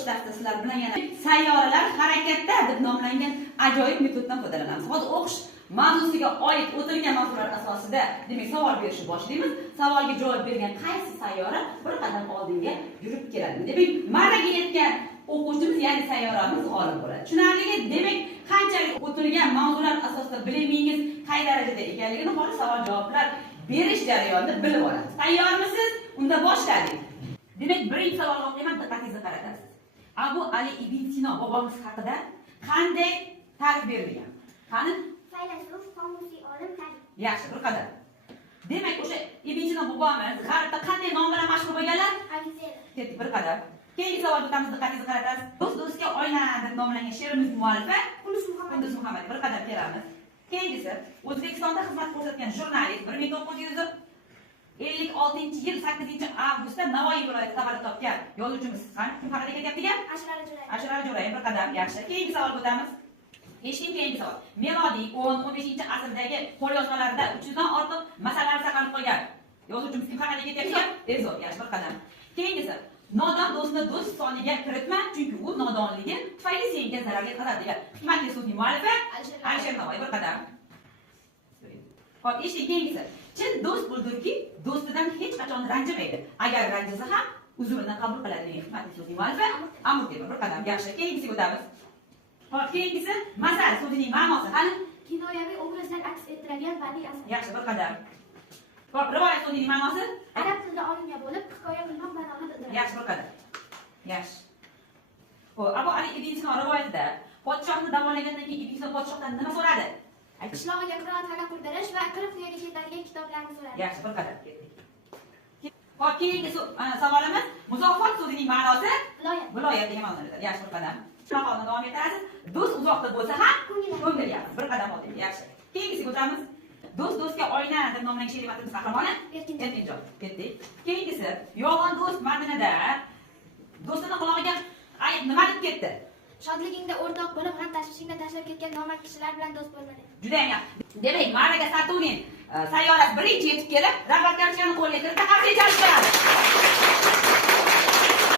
o'tish darsida sizlar bilan yana sayyoralar harakatda deb nomlangan ajoyib metoddan foydalanamiz. Hozir o'qish mavzusiga oid o'tilgan mavzular asosida demak savol berishni boshlaymiz. Savolga javob bergan qaysi sayyora bir qadam oldinga yurib keladi. Demak, marraga yetgan o'quvchimiz, ya'ni sayyoramiz g'olib bo'ladi. Tushunarligi, demak, qanchalik o'tilgan mavzular asosida bilimingiz qay darajada ekanligini hozir savol-javoblar berish jarayonida bilib olasiz. Tayyormisiz? Unda boshladik. Demak, birinchi savolga o'qiyman, diqqatingizni qaratasiz. Abu Ali ibn Sino bobomiz haqida qanday ta'rif berilgan? Qani? Faylasuf, qomusiy olim, tarix. Yaxshi, bir qadar. Demak, o'sha Ibn Sino bobomiz g'arbda qanday nom bilan mashhur bo'lganlar? Avizer. Ketdik, bir qadar. Keyingi savolga o'tamiz, diqqatingizni qaratasiz. Do'st-do'stga oyna deb nomlangan she'rimiz muallifi Qunduz Muhammad. Bir qadar kelamiz. Keyingisi, O'zbekistonda xizmat ko'rsatgan jurnalist 1956-yil 8-avgustda Navoiy viloyatida tavallud topgan yozuvchimiz qani? Kim haqida ketyapti gap? Ashraf Jo'rayev. Bir qadam. Yaxshi. Keyingi savolga o'tamiz. Eshitgan keyingi savol. Melodiy 10-15-asrdagi qo'lyozmalarda 300 dan ortiq masalalar saqlanib qolgan yozuvchimiz kim haqida ketyapti gap? Erzor. Yaxshi, bir qadam. Keyingisi, nodon do'stni do'st soniga kiritma, chunki u nodonligi tufayli senga zarar yetkazadi degan hikmatli so'zning muallifi Alisher Navoiy. Bir qadam. Xo'p, eshitgan keyingisi. Chin do'st bildirki, do'stidan hech qachon ranjimaydi. Agar ranjisa ham uzrini qabul qiladi degan hikmatli so'zning muallifi Amir Temur. Bir qadam. Yaxshi. Keyingisiga o'tamiz. Xo'p, keyingisi masal so'zining ma'nosi qani? Kinoyaviy obrazlar aks ettirilgan badiiy asar. Yaxshi, bir qadam. Xo'p, rivoyat so'zining ma'nosi? Arab tilida olingan bo'lib, hikoya qilmoq ma'noni bildiradi. Yaxshi, bir qadam. Yaxshi. Xo'p, Abu Ali ibn Sino rivoyatida podshohni davolagandan keyin ibn Sino podshohdan nima so'radi? Qishlog'iga qiroat talab qildirish va 40 kunga yetadigan kitoblarni so'radi. Yaxshi, bir qadam. Xo'p, keyingi savolimiz muzofot so'zining ma'nosi? Viloyat degan ma'noda. Yaxshi, bir qadam. Maqolni davom ettirasiz. Do'st uzoqda bo'lsa ham ko'ngil yaxshi. Bir qadam oldik. Yaxshi. Keyingisiga o'tamiz. Do'st-do'stga oyna deb nomlangan she'riy matnimiz qahramoni Erkinjon. Ketdik. Keyingisi, yolg'on do'st matnida do'stini qulog'iga ayb nima deb ketdi? Shodligingda o'rtoq bo'lib, ham tashvishingda tashlab ketgan nomard kishilar bilan do'st bo'lmadi. Juda ham yaxshi. Demak, Marraga Saturnin sayyorasi birinchi yetib kelib, rag'batgarchilikni qo'lga kiritdi, qanday jalb qiladi?